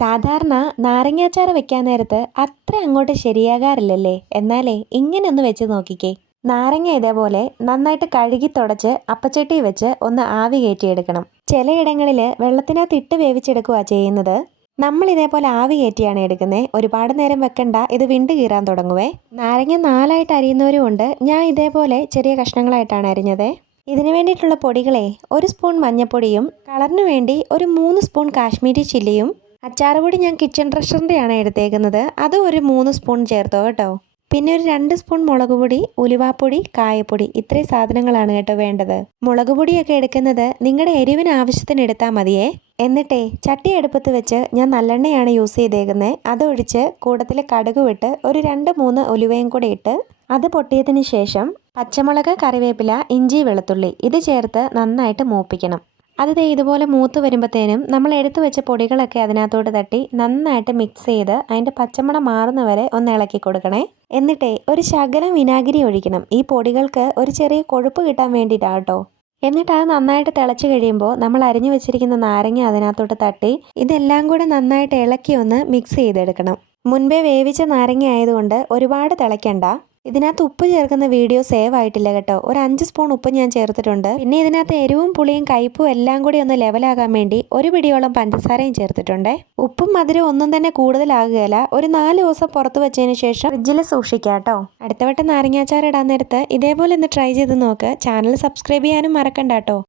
സാധാരണ നാരങ്ങാച്ചാർ വെക്കാൻ നേരത്ത് അത്ര അങ്ങോട്ട് ശരിയാകാറില്ലല്ലേ? എന്നാലേ ഇങ്ങനെ ഒന്ന് വെച്ച് നോക്കിക്കേ. നാരങ്ങ ഇതേപോലെ നന്നായിട്ട് കഴുകി തുടച്ച് അപ്പച്ചട്ടി വെച്ച് ഒന്ന് ആവി കയറ്റിയെടുക്കണം. ചിലയിടങ്ങളിൽ വെള്ളത്തിനകത്ത് ഇട്ട് വേവിച്ചെടുക്കുക ചെയ്യുന്നത്. നമ്മൾ ഇതേപോലെ ആവി കയറ്റിയാണ് എടുക്കുന്നത്. ഒരുപാട് നേരം വെക്കണ്ട, ഇത് വിണ്ട് കീറാൻ തുടങ്ങുവേ. നാരങ്ങ നാലായിട്ട് അരിയുന്നവരും ഉണ്ട്. ഞാൻ ഇതേപോലെ ചെറിയ കഷ്ണങ്ങളായിട്ടാണ് അരിഞ്ഞത്. ഇതിനു വേണ്ടിയിട്ടുള്ള പൊടികളെ 1 സ്പൂൺ മഞ്ഞൾപ്പൊടിയും കളറിന് വേണ്ടി ഒരു 3 സ്പൂൺ കാശ്മീരി ചില്ലിയും, അച്ചാറുപൊടി ഞാൻ കിച്ചൺ ട്രഷറിൻ്റെയാണ് എടുത്തേക്കുന്നത്, അത് ഒരു 3 സ്പൂൺ ചേർത്തോ കേട്ടോ. പിന്നെ ഒരു 2 സ്പൂൺ മുളക് പൊടി, ഉലുവാപ്പൊടി, കായപ്പൊടി, ഇത്രയും സാധനങ്ങളാണ് കേട്ടോ വേണ്ടത്. മുളക് പൊടിയൊക്കെ എടുക്കുന്നത് നിങ്ങളുടെ എരിവിന് ആവശ്യത്തിന് എടുത്താൽ മതിയേ. എന്നിട്ടേ ചട്ടി അടുപ്പത്ത് വെച്ച് ഞാൻ നല്ലെണ്ണയാണ് യൂസ് ചെയ്തേക്കുന്നത്. അതൊഴിച്ച് കൂടത്തിൽ കടുക് വിട്ട് ഒരു 2-3 ഉലുവയും കൂടെ ഇട്ട് അത് പൊട്ടിയതിന് ശേഷം പച്ചമുളക്, കറിവേപ്പില, ഇഞ്ചി, വെളുത്തുള്ളി ഇത് ചേർത്ത് നന്നായിട്ട് മൂപ്പിക്കണം. അത് ഇതുപോലെ മൂത്ത് വരുമ്പോഴത്തേനും നമ്മൾ എടുത്തു വെച്ച പൊടികളൊക്കെ അതിനകത്തോട്ട് തട്ടി നന്നായിട്ട് മിക്സ് ചെയ്ത് അതിൻ്റെ പച്ചമണം മാറുന്നവരെ ഒന്ന് ഇളക്കി കൊടുക്കണേ. എന്നിട്ടേ ഒരു ശകലം വിനാഗിരി ഒഴിക്കണം. ഈ പൊടികൾക്ക് ഒരു ചെറിയ കൊഴുപ്പ് കിട്ടാൻ വേണ്ടിയിട്ടാണ് കേട്ടോ. എന്നിട്ട് അത് നന്നായിട്ട് തിളച്ച് കഴിയുമ്പോൾ നമ്മൾ അരിഞ്ഞു വെച്ചിരിക്കുന്ന നാരങ്ങ അതിനകത്തോട്ട് തട്ടി ഇതെല്ലാം കൂടെ നന്നായിട്ട് ഇളക്കി ഒന്ന് മിക്സ് ചെയ്തെടുക്കണം. മുൻപേ വേവിച്ച നാരങ്ങ ആയതുകൊണ്ട് ഒരുപാട് തിളയ്ക്കണ്ട. ഇതിനകത്ത് ഉപ്പ് ചേർക്കുന്ന വീഡിയോ സേവ് ആയിട്ടില്ല കേട്ടോ. ഒരു 5 സ്പൂൺ ഉപ്പ് ഞാൻ ചേർത്തിട്ടുണ്ട്. പിന്നെ ഇതിനകത്ത് എരിവും പുളിയും കയ്പും എല്ലാം കൂടി ഒന്ന് ലെവലാകാൻ വേണ്ടി ഒരു പിടിയോളം പഞ്ചസാരയും ചേർത്തിട്ടുണ്ട്. ഉപ്പും മധുരം ഒന്നും തന്നെ കൂടുതലാകുകയില്ല. ഒരു 4 ദിവസം പുറത്ത് വെച്ചതിന് ശേഷം ഫ്രിഡ്ജിൽ സൂക്ഷിക്കാം കേട്ടോ. അടുത്ത വട്ടം നാരങ്ങാച്ചാർ ഇടാൻ നേരത്ത് ഇതേപോലെ ഒന്ന് ട്രൈ ചെയ്ത് നോക്ക്. ചാനൽ സബ്സ്ക്രൈബ് ചെയ്യാനും മറക്കണ്ട കേട്ടോ.